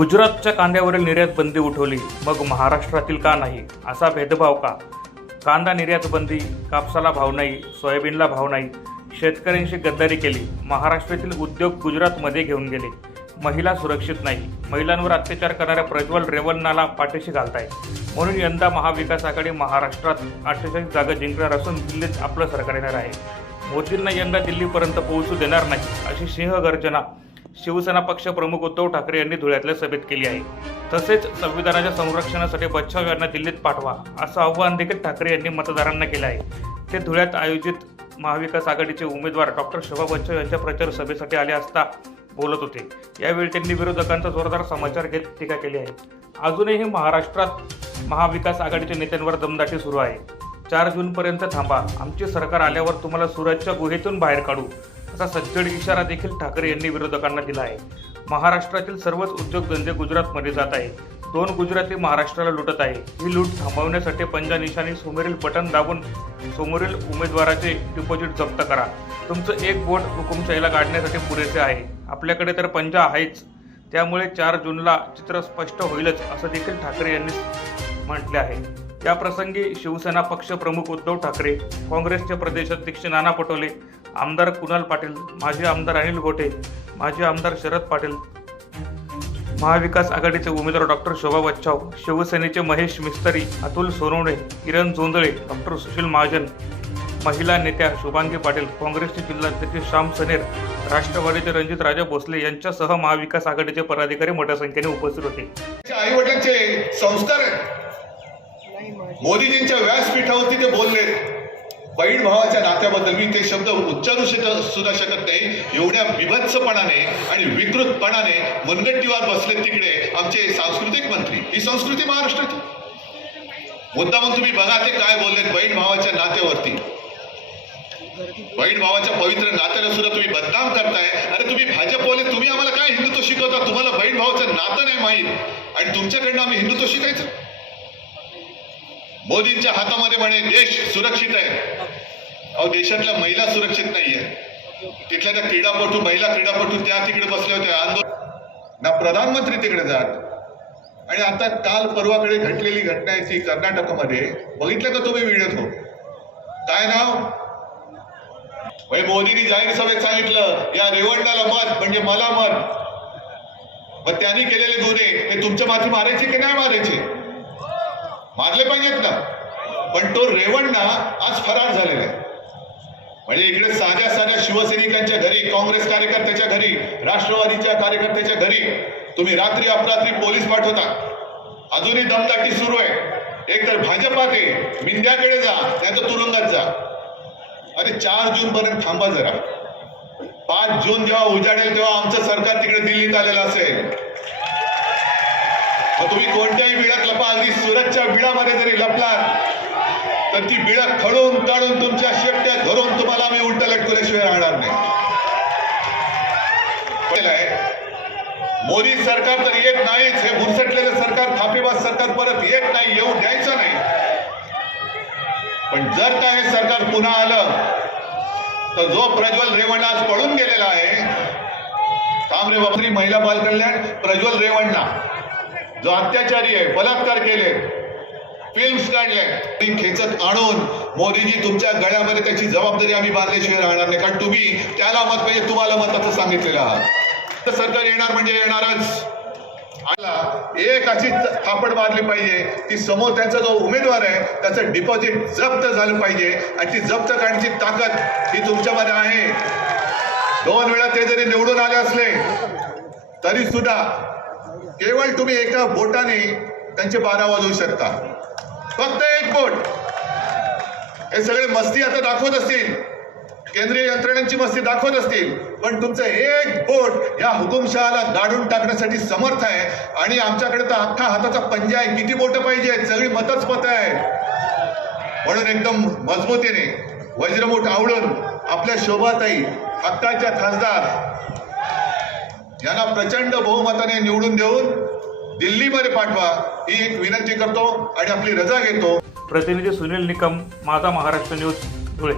गुजरातच्या कांद्यावरील निर्यात बंदी उठवली. मग महाराष्ट्रातील का नाही? असा भेदभाव का? कांदा निर्यात बंदी कापसाला भाव नाही सोयाबीनला भाव नाही. शेतकऱ्यांशी गद्दारी केली. महाराष्ट्रातील उद्योग गुजरातमध्ये घेऊन गेले. महिला सुरक्षित नाही. महिलांवर अत्याचार करणाऱ्या प्रज्वल रेवन्नाला पाठीशी घालताय. म्हणून यंदा महाविकास आघाडी महाराष्ट्रात अठ्ठेचाळीस जागा जिंकणार असून दिल्लीत आपलं सरकार येणार आहे. मोदींना यंदा दिल्लीपर्यंत पोहोचू देणार नाही अशी सिंहगर्जना शिवसेना पक्ष प्रमुख उद्धव ठाकरे यांनी धुळ्यातल्या सभेत केली आहे. तसेच संविधानाच्या संरक्षणासाठी बच्चाव यांना दिल्लीत पाठवा असं आव्हान देखील ठाकरे यांनी मतदारांना केलं आहे. ते धुळ्यात आयोजित महाविकास आघाडीचे उमेदवार डॉक्टर शोभा बच्चाव यांच्या प्रचार सभेसाठी आले असता बोलत होते. यावेळी त्यांनी विरोधकांचा जोरदार समाचार घेत टीका केली आहे. अजूनही महाराष्ट्रात महाविकास आघाडीच्या नेत्यांवर दमदाटी सुरू आहे. चार जूनपर्यंत थांबा. आमचे सरकार आल्यावर तुम्हाला सुरतच्या गुहेतून बाहेर काढू. असा सज्जड इशारा देखील ठाकरे यांनी विरोधकांना दिला आहे. महाराष्ट्रातील सर्वच उद्योगधंदे गुजरातमध्ये जात आहे दोन गुजराती महाराष्ट्राला लुटत आहे. ही लूट थांबवण्यासाठी पंजा निशाणी समोरील बटन दाबून समोरील उमेदवाराचे डिपॉझिट जप्त करा. तुमचं एक बोट हुकुमशाहीला काढण्यासाठी पुरेसे आहे. आपल्याकडे तर पंजा आहेच. त्यामुळे चार जूनला चित्र स्पष्ट होईलच असं देखील ठाकरे यांनी म्हटले आहे. या प्रसंगी शिवसेना पक्षप्रमुख उद्धव ठाकरे काँग्रेसचे प्रदेशाध्यक्ष नाना पटोले आमदार कुणाल पाटील माजी आमदार अनिल गोटे माजी आमदार शरद पाटील महाविकास आघाडीचे उमेदवार डॉक्टर शोभा बच्चाव शिवसेनेचे महेश मिस्तरी अतुल सोनवणे किरण जोंधळे डॉक्टर सुशील महाजन महिला नेत्या शुभांगी पाटील काँग्रेसचे जिल्हाध्यक्ष श्याम सनेर राष्ट्रवादीचे रणजित राजा भोसले यांच्यासह महाविकास आघाडीचे पदाधिकारी मोठ्या संख्येने उपस्थित होते. आई वडिलांचे संस्कार मोदीजींच्या व्यासपीठावरती ते बोलले बहीण भावाच्या नात्याबद्दल मी ते शब्द उच्चारू शकत सुद्धा शकत नाही. एवढ्या विभत्सपणाने आणि विकृतपणाने मनगट्टीवर बसले तिकडे आमचे सांस्कृतिक मंत्री. ही संस्कृती महाराष्ट्राची. मुद्दामून तुम्ही बघा ते काय बोललेत बहीण भावाच्या नात्यावरती. बहीण भावाच्या पवित्र नात्याला सुद्धा तुम्ही बदनाम करताय. अरे तुम्ही भाजपवाले तुम्ही आम्हाला काय हिंदुत्व शिकवता? तुम्हाला बहीण भावाचं नातं नाही माहीत. आणि तुमच्याकडनं आम्ही हिंदुत्व शिकायचं? मोदींच्या हातामध्ये म्हणे देश सुरक्षित आहे. अहो देशातल्या महिला सुरक्षित नाहीये. तिथल्या त्या क्रीडापटू महिला क्रीडापटू त्या तिकडे बसल्या होत्या. आंदोलन ना प्रधानमंत्री तिकडे जात. आणि आता काल परवाकडे घडलेली घटना आहे ती कर्नाटकमध्ये. बघितलं का तुम्ही व्हिडिओ काय नाव? म्हणजे मोदींनी जाहीर सभेत सांगितलं या रेवंडाला मत म्हणजे मला मत. मग त्यांनी केलेले गुन्हे हे तुमच्या माथी मारायचे की नाही मारायचे? मारले पाहिजेत ना पण तो रेवण्णा आज फरार झालेला आहे. म्हणजे इकडे साध्या साध्या शिवसैनिकांच्या घरी काँग्रेस कार्यकर्त्याच्या घरी राष्ट्रवादीच्या कार्यकर्त्याच्या घरी तुम्ही रात्री अपरात्री पोलीस पाठवता. अजूनही दमदाटी सुरू आहे. एक तर भाजपात आहे मिंद्याकडे जा त्याचं तुरुंगात जा. अरे चार जून पर्यंत थांबा जरा. पाच जून जेव्हा उजाडेल तेव्हा आमचं सरकार तिकडे दिल्लीत आलेलं असेल. तुम्ही कोणत्याही बिळात लपा अगदी सुरतच्या बिळामध्ये जरी लपलात तर ती बिळं खडून तळून तुमच्या शेपट्यात धरून तुम्हाला आम्ही उलट लटकवल्याशिवाय राहणार नाही. मोदी सरकार तर येत नाहीच हे भुरसटलेलं सरकार थापेबाज सरकार परत येत नाही येऊ द्यायचं नाही. पण जर का हे सरकार पुन्हा आलं तर जो प्रज्वल रेवण आज पळून गेलेला आहे कामरे बाबरी महिला बाल कल्याण प्रज्वल रेवण्णा जो अत्याचारी आहे बलात्कार केले. फिल्म्स काढले ती खेचत आणून मोदीजी तुमच्या गळ्यामध्ये त्याची जबाबदारी आम्ही बांधल्याशिवाय राहणार नाही. कारण तुम्ही त्याला मत पाहिजे तुम्हाला मत असं सांगितलेलं आहात तर सरकार येणार म्हणजे येणारच. आला एक अशी थापड मारली पाहिजे की समोर त्यांचा जो उमेदवार आहे त्याचं डिपॉझिट जप्त झालं पाहिजे. आणि ती जप्त करण्याची ताकद ही तुमच्यामध्ये आहे. दोन वेळा ते जरी निवडून आले असले तरी सुद्धा केवळ तुम्ही एका बोटाने त्यांचे बारा वाजवू शकता. फक्त एक बोट. हे सगळे मस्ती आता दाखवत असतील. केंद्रीय यंत्रणांची मस्ती दाखवत असतील. पण तुमचं एक बोट या हुकुमशहाला गाडून टाकण्यासाठी समर्थ आहे. आणि आमच्याकडे तर अख्खा हाताचा पंजा आहे. किती बोट पाहिजे सगळी मतच मत आहे. म्हणून एकदम मजबूतीने वज्रमुठ आवडून आपल्या शोभाताई हक्काच्या खासदार यांना प्रचंड बहुमताने निवडून देऊन दिल्लीमध्ये पाठवा ही एक विनंती करतो आणि आपली रजा घेतो. प्रतिनिधी सुनील निकम माझा महाराष्ट्र न्यूज धुळे.